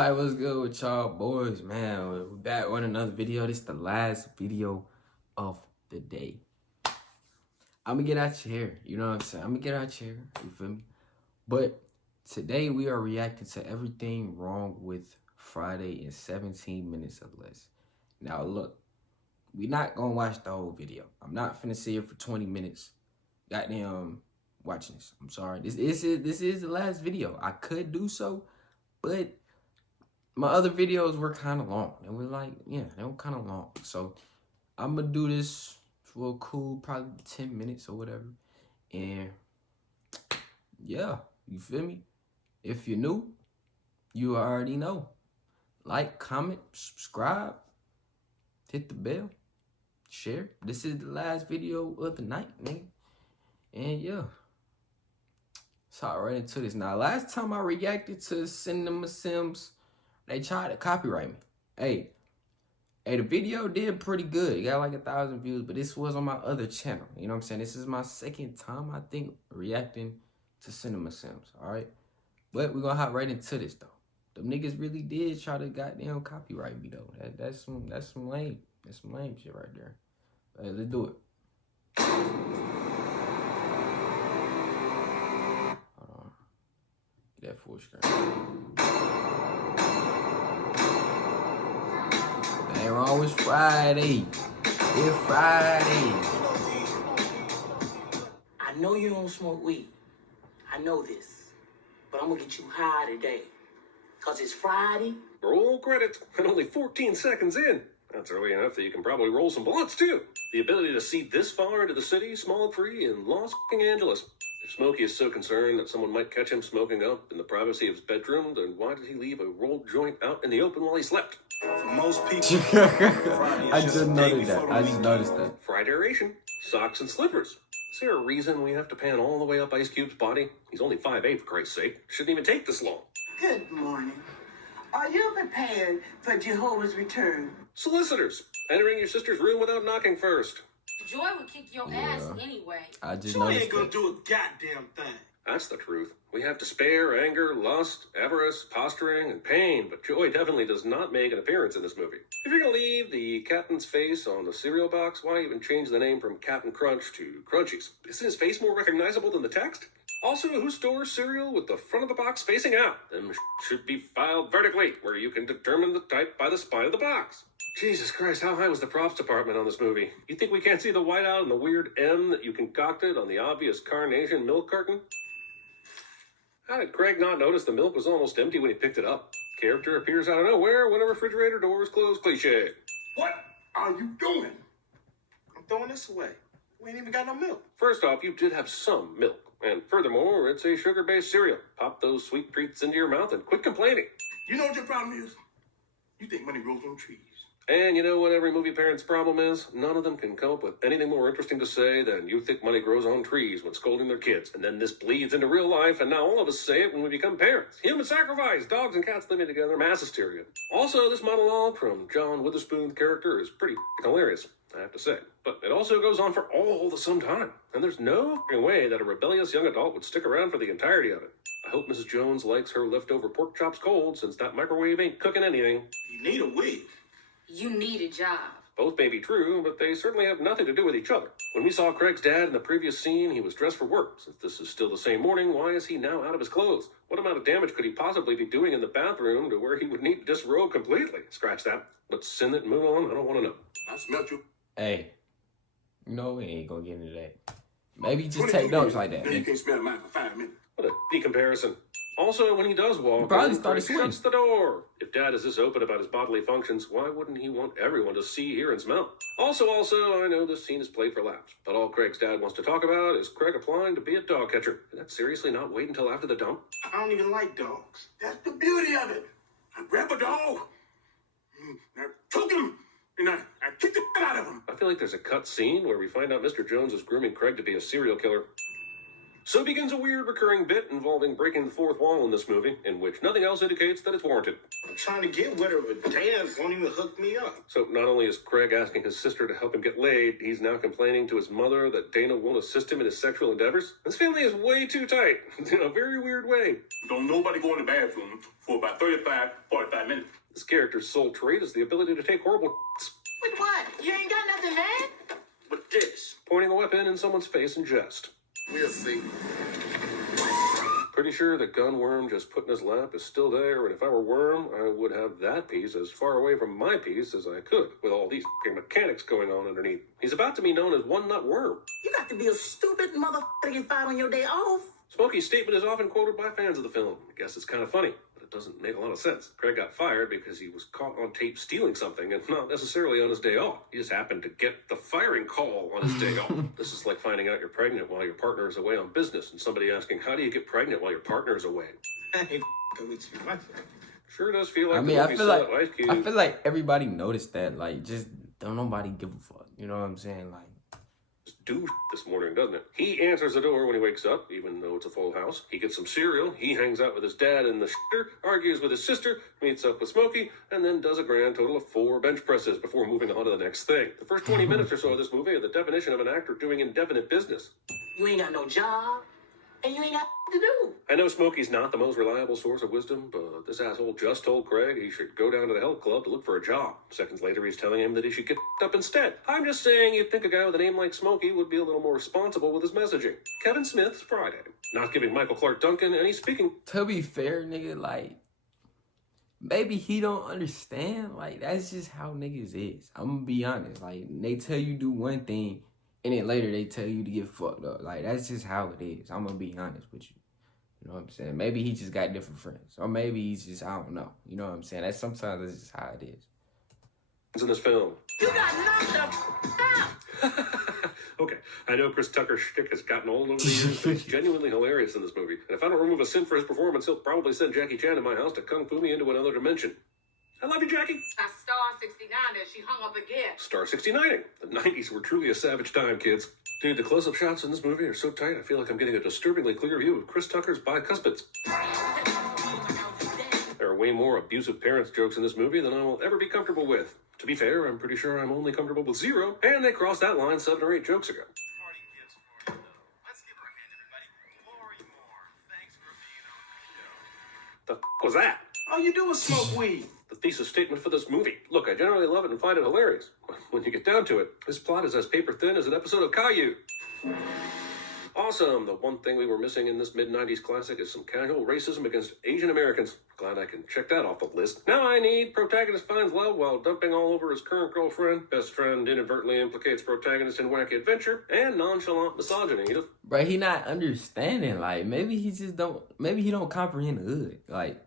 Alright, what's good with y'all boys, man? We're back on another video. This is the last video of the day. I'm gonna get out your hair, you know what I'm saying? I'm gonna get out your hair, you feel me? But today we are reacting to everything wrong with Friday in 17 minutes or less. Now look, we're not gonna watch the whole video. I'm not finna sit here for 20 minutes. Goddamn watching this. I'm sorry. This is the last video. I could do so, but my other videos were kind of long. They were like, yeah, they were kind of long. So I'm going to do this for a cool probably 10 minutes or whatever. And yeah, you feel me? If you're new, you already know. Like, comment, subscribe, hit the bell, share. This is the last video of the night, nigga. And yeah, let's hop right into this. Now, last time I reacted to Cinema Sims, they tried to copyright me. Hey, the video did pretty good. It got like 1,000 views, but this was on my other channel. You know what I'm saying? This is my second time, I think, reacting to Cinema Sims, all right? But we're gonna hop right into this, though. Them niggas really did try to goddamn copyright me, though. That's some lame. That's some lame shit right there. Let's do it. Hold on. Get that full screen. Ain't wrong with Friday. It's Friday. I know you don't smoke weed. I know this. But I'm gonna get you high today. Cause it's Friday. Roll credits, and only 14 seconds in. That's early enough that you can probably roll some blunts too. The ability to see this far into the city, smog-free in Los Angeles. If Smokey is so concerned that someone might catch him smoking up in the privacy of his bedroom, then why did he leave a rolled joint out in the open while he slept? For most people, I just noticed that. Friday-ration, socks and slippers. Is there a reason we have to pan all the way up Ice Cube's body? He's only 5'8", for Christ's sake. Shouldn't even take this long. Good morning. Are you prepared for Jehovah's return? Solicitors, entering your sister's room without knocking first. Joy would kick your ass anyway. I just Joy noticed ain't gonna that. do a goddamn thing. That's the truth. We have despair, anger, lust, avarice, posturing, and pain, but joy definitely does not make an appearance in this movie. If you're gonna leave the captain's face on the cereal box, why even change the name from Captain Crunch to Crunchies? Isn't his face more recognizable than the text? Also, who stores cereal with the front of the box facing out? Them should be filed vertically, where you can determine the type by the spine of the box. Jesus Christ, how high was the props department on this movie? You think we can't see the whiteout and the weird M that you concocted on the obvious Carnation milk carton? How did Craig not notice the milk was almost empty when he picked it up? Character appears out of nowhere when a refrigerator door is closed, cliche. What are you doing? I'm throwing this away. We ain't even got no milk. First off, you did have some milk. And furthermore, it's a sugar-based cereal. Pop those sweet treats into your mouth and quit complaining. You know what your problem is? You think money grows on trees. And you know what every movie parent's problem is? None of them can come up with anything more interesting to say than you think money grows on trees when scolding their kids. And then this bleeds into real life, and now all of us say it when we become parents. Human sacrifice, dogs and cats living together, mass hysteria. Also, this monologue from John Witherspoon's character is pretty hilarious, I have to say. But it also goes on for all the some time. And there's no way that a rebellious young adult would stick around for the entirety of it. I hope Mrs. Jones likes her leftover pork chops cold, since that microwave ain't cooking anything. You need a wig. You need a job. Both may be true, but they certainly have nothing to do with each other. When we saw Craig's dad in the previous scene, he was dressed for work. Since this is still the same morning, why is he now out of his clothes? What amount of damage could he possibly be doing in the bathroom to where he would need to disrobe completely? Scratch that. Let's send it and move on. I don't want to know. I smelt you. Hey, you know we ain't gonna get into that. Maybe just take notes like that. Now you can't smell mine for 5 minutes. What a comparison. Also, when he does walk, He probably Craig started sweating. shuts the door. If Dad is this open about his bodily functions, why wouldn't he want everyone to see, hear, and smell? Also, I know this scene is played for laughs, but all Craig's dad wants to talk about is Craig applying to be a dog catcher. Did that seriously not wait until after the dump? I don't even like dogs. That's the beauty of it. I grab a dog, I choke him, and I kick the shit out of him. I feel like there's a cut scene where we find out Mr. Jones is grooming Craig to be a serial killer. So begins a weird recurring bit involving breaking the fourth wall in this movie, in which nothing else indicates that it's warranted. I'm trying to get with her, but Dad won't even hook me up. So not only is Craig asking his sister to help him get laid, he's now complaining to his mother that Dana won't assist him in his sexual endeavors. This family is way too tight, in a very weird way. Don't nobody go in the bathroom for about 35, 45 minute. This character's sole trait is the ability to take horrible With what? You ain't got nothing, man? But this. pointing a weapon in someone's face in jest. We'll see. Pretty sure the gun Worm just put in his lap is still there, and if I were Worm, I would have that piece as far away from my piece as I could, with all these f***ing mechanics going on underneath. He's about to be known as One Nut Worm. You got to be a stupid motherfucker to get fired on your day off. Smokey's statement is often quoted by fans of the film. I guess it's kind of funny, but it doesn't make a lot of sense. Craig got fired because he was caught on tape stealing something, and not necessarily on his day off. He just happened to get the firing call on his day off. This is like finding out you're pregnant while your partner is away on business, and somebody asking, how do you get pregnant while your partner is away? I ain't with you. Sure does feel like I mean, the I movie feel set like Ice Cube. I feel like everybody noticed that. Like, just don't nobody give a fuck. You know what I'm saying? Like, do this morning, doesn't it? He answers the door when he wakes up, even though it's a full house. He gets some cereal, he hangs out with his dad in the shitter, argues with his sister, meets up with Smokey, and then does a grand total of 4 bench presses before moving on to the next thing. The first 20 minutes or so of this movie are the definition of an actor doing indefinite business. You ain't got no job, and you ain't got to do. I know Smokey's not the most reliable source of wisdom, but this asshole just told Craig he should go down to the health club to look for a job. Seconds later, he's telling him that he should get up instead. I'm just saying you'd think a guy with a name like Smokey would be a little more responsible with his messaging. Kevin Smith's Friday. Not giving Michael Clark Duncan any speaking. to be fair, nigga, like, maybe he don't understand. Like, that's just how niggas is. I'm gonna be honest. Like, they tell you do one thing, and then later they tell you to get fucked up. Like, that's just how it is. I'm gonna be honest with you. You know what I'm saying? Maybe he just got different friends. Or maybe he's just, I don't know. You know what I'm saying? Sometimes that's just how it is. In this film. You got knocked up. Okay, I know Chris Tucker's shtick has gotten old over the years, but it's genuinely hilarious in this movie. And if I don't remove a sin for his performance, he'll probably send Jackie Chan to my house to kung fu me into another dimension. I love you, Jackie. I star 69 that she hung up again. Star 69ing. The 90s were truly a savage time, kids. Dude, the close-up shots in this movie are so tight, I feel like I'm getting a disturbingly clear view of Chris Tucker's bicuspids. There are way more abusive parents jokes in this movie than I will ever be comfortable with. To be fair, I'm pretty sure I'm only comfortable with 0, and they crossed that line 7 or 8 jokes ago. Let's give her a hand, everybody. Lori Moore, thanks for being on The f*** was that? the show. All you do is smoke weed. The thesis statement for this movie. Look, I generally love it and find it hilarious. When you get down to it, this plot is as paper thin as an episode of Caillou. Awesome. The one thing we were missing in this mid-90s classic is some casual racism against Asian Americans. Glad I can check that off the list. Now I need protagonist finds love while dumping all over his current girlfriend. Best friend inadvertently implicates protagonist in wacky adventure and nonchalant misogyny. But he not understanding. Like, maybe he just don't, maybe he don't comprehend the hood. Like,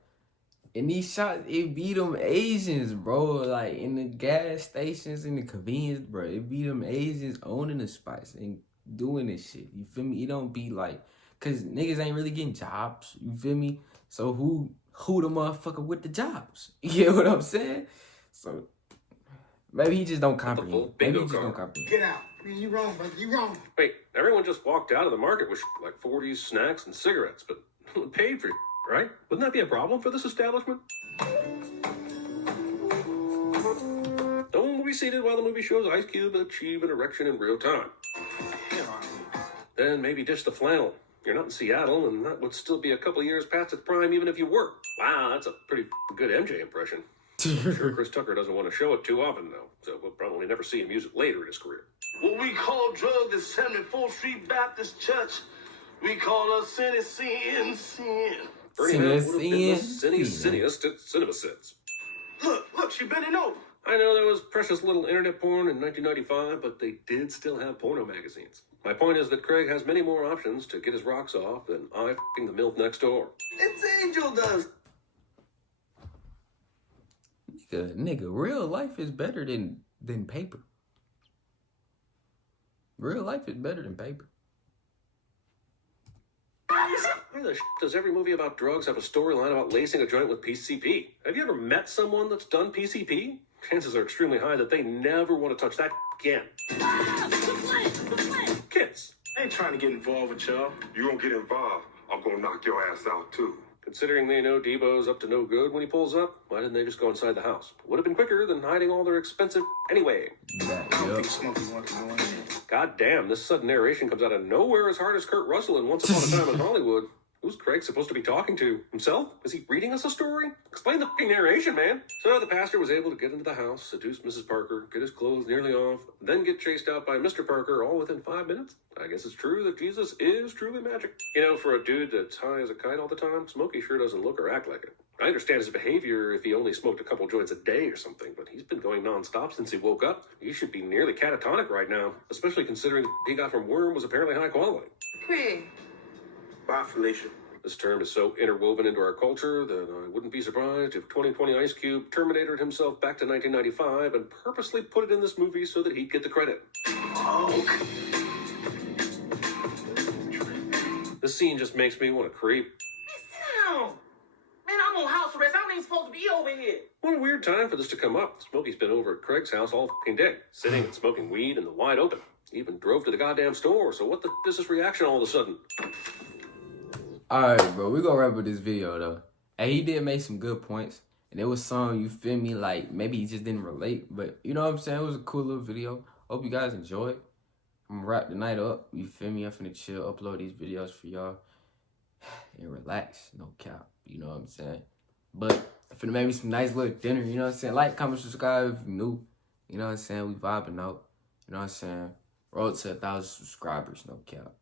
in these shots, it be them Asians, bro. Like, in the gas stations, in the convenience, bro. It be them Asians owning the spots and doing this shit. You feel me? It don't be like, cause niggas ain't really getting jobs. You feel me? So who the motherfucker with the jobs? You get what I'm saying? So maybe he just don't comprehend. Maybe he just don't comprehend. Get out. I mean, you wrong, brother. You wrong. Wait, everyone just walked out of the market with like 40s, snacks, and cigarettes, but paid for right? Wouldn't that be a problem for this establishment? Don't be seated while the movie shows Ice Cube achieve an erection in real time. Then maybe dish the flannel. You're not in Seattle, and that would still be a couple years past its prime even if you were. Wow, that's a pretty good MJ impression. I'm sure Chris Tucker doesn't want to show it too often, though, so we'll probably never see him use it later in his career. What we call drugs is 74th Street Baptist Church. We call us sin. Bernie Mac would have been the siniest at cinema sins. Look, she bending over. I know there was precious little internet porn in 1995, but they did still have porno magazines. My point is that Craig has many more options to get his rocks off than I f***ing the MILF next door. It's Angel does. Nigga, real life is better than paper. Real life is better than paper. Why the does every movie about drugs have a storyline about lacing a joint with PCP? Have you ever met someone that's done PCP? Chances are extremely high that they never want to touch that again. Kids. I ain't trying to get involved with y'all. You won't get involved. I'm gonna knock your ass out, too. Considering they know Debo's up to no good when he pulls up, why didn't they just go inside the house? Would have been quicker than hiding all their expensive anyway. That, I don't yup. think Smokey wants to go in there. God damn, this sudden narration comes out of nowhere as hard as Kurt Russell in Once Upon a Time in Hollywood. Who's Craig supposed to be talking to? Himself? Is he reading us a story? Explain the fucking narration, man. So the pastor was able to get into the house, seduce Mrs. Parker, get his clothes nearly off, then get chased out by Mr. Parker all within 5 minutes. I guess it's true that Jesus is truly magic. You know, for a dude that's high as a kite all the time, Smokey sure doesn't look or act like it. I understand his behavior if he only smoked a couple joints a day or something, but he's been going non-stop since he woke up. He should be nearly catatonic right now, especially considering the he got from Worm was apparently high quality. Craig. Bye, Felicia. This term is so interwoven into our culture that I wouldn't be surprised if 2020 Ice Cube terminated himself back to 1995 and purposely put it in this movie so that he'd get the credit. Oh. This scene just makes me want to creep. Sit down. Man, I'm on house arrest. I ain't supposed to be over here. What a weird time for this to come up. Smokey's been over at Craig's house all fucking day, sitting and smoking weed in the wide open. He even drove to the goddamn store, so what the is this reaction all of a sudden? Alright, bro, we gonna wrap up this video, though. Hey, he did make some good points. And it was some, you feel me, like, maybe he just didn't relate. But, you know what I'm saying? It was a cool little video. Hope you guys enjoyed. I'm gonna wrap the night up. You feel me? I'm finna chill, upload these videos for y'all. And relax. No cap. You know what I'm saying? But, I'm finna make me some nice little dinner. You know what I'm saying? Like, comment, subscribe if you're new. You know what I'm saying? We vibing out. You know what I'm saying? Road to 1,000 subscribers. No cap.